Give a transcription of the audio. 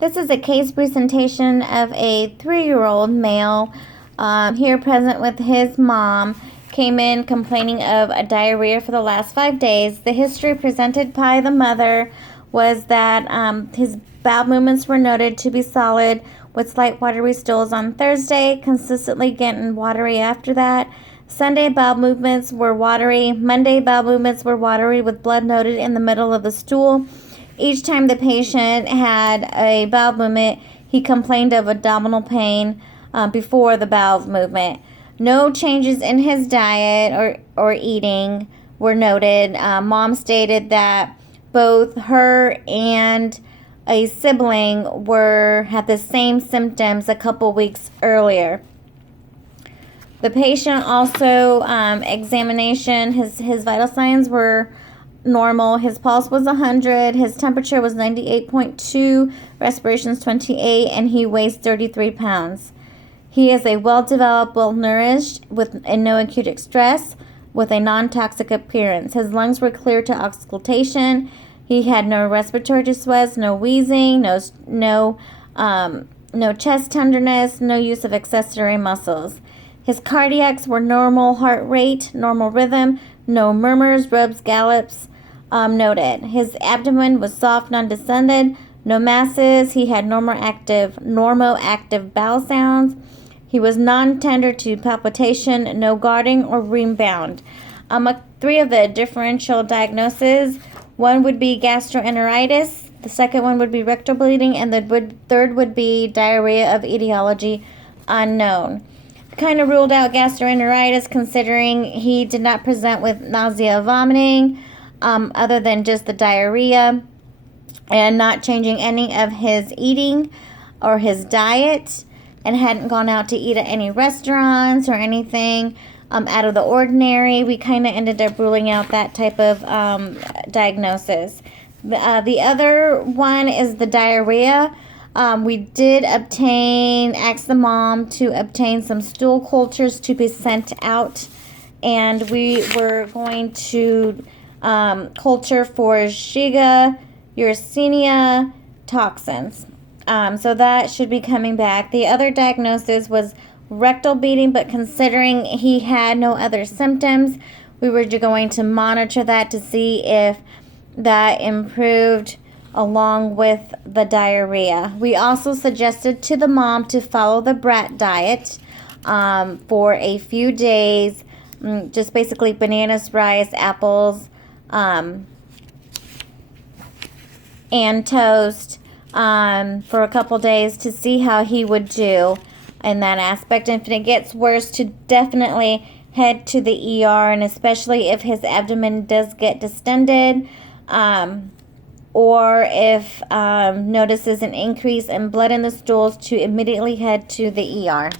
This is a case presentation of a 3-year-old male here present with his mom. Came in complaining of a diarrhea for the last 5 days. The history presented by the mother was that his bowel movements were noted to be solid with slight watery stools on Thursday, consistently getting watery after that. Sunday bowel movements were watery. Monday bowel movements were watery with blood noted in the middle of the stool. Each time the patient had a bowel movement, he complained of abdominal pain before the bowel movement. No changes in his diet or eating were noted. Mom stated that both her and a sibling had the same symptoms a couple weeks earlier. The patient also examination, his vital signs were normal. His pulse was 100, his temperature was 98.2, respirations 28, and he weighs 33 pounds. He is a well-developed, well-nourished, with no acute stress, with a non-toxic appearance. His lungs were clear to auscultation. He had no respiratory distress, no wheezing, no chest tenderness, no use of accessory muscles. His cardiacs were normal heart rate, normal rhythm, no murmurs, rubs, gallops noted. His abdomen was soft, non-descended, no masses. He had normal active bowel sounds. He was non-tender to palpitation, no guarding or rebound. 3 of the differential diagnoses. One would be gastroenteritis, the second one would be rectal bleeding, and the third would be diarrhea of etiology unknown. Kind of ruled out gastroenteritis considering he did not present with nausea, vomiting, other than just the diarrhea, and not changing any of his eating or his diet, and hadn't gone out to eat at any restaurants or anything out of the ordinary. We kind of ended up ruling out that type of diagnosis. The other one is the diarrhea. We did ask the mom to obtain some stool cultures to be sent out, and we were going to culture for Shiga, Yersinia toxins. So that should be coming back. The other diagnosis was rectal bleeding, but considering he had no other symptoms, we were going to monitor that to see if that improved along with the diarrhea. We also suggested to the mom to follow the brat diet for a few days, just basically bananas, rice, apples, and toast for a couple days to see how he would do in that aspect. And if it gets worse, to definitely head to the ER, and especially if his abdomen does get distended, or if notices an increase in blood in the stools, to immediately head to the ER.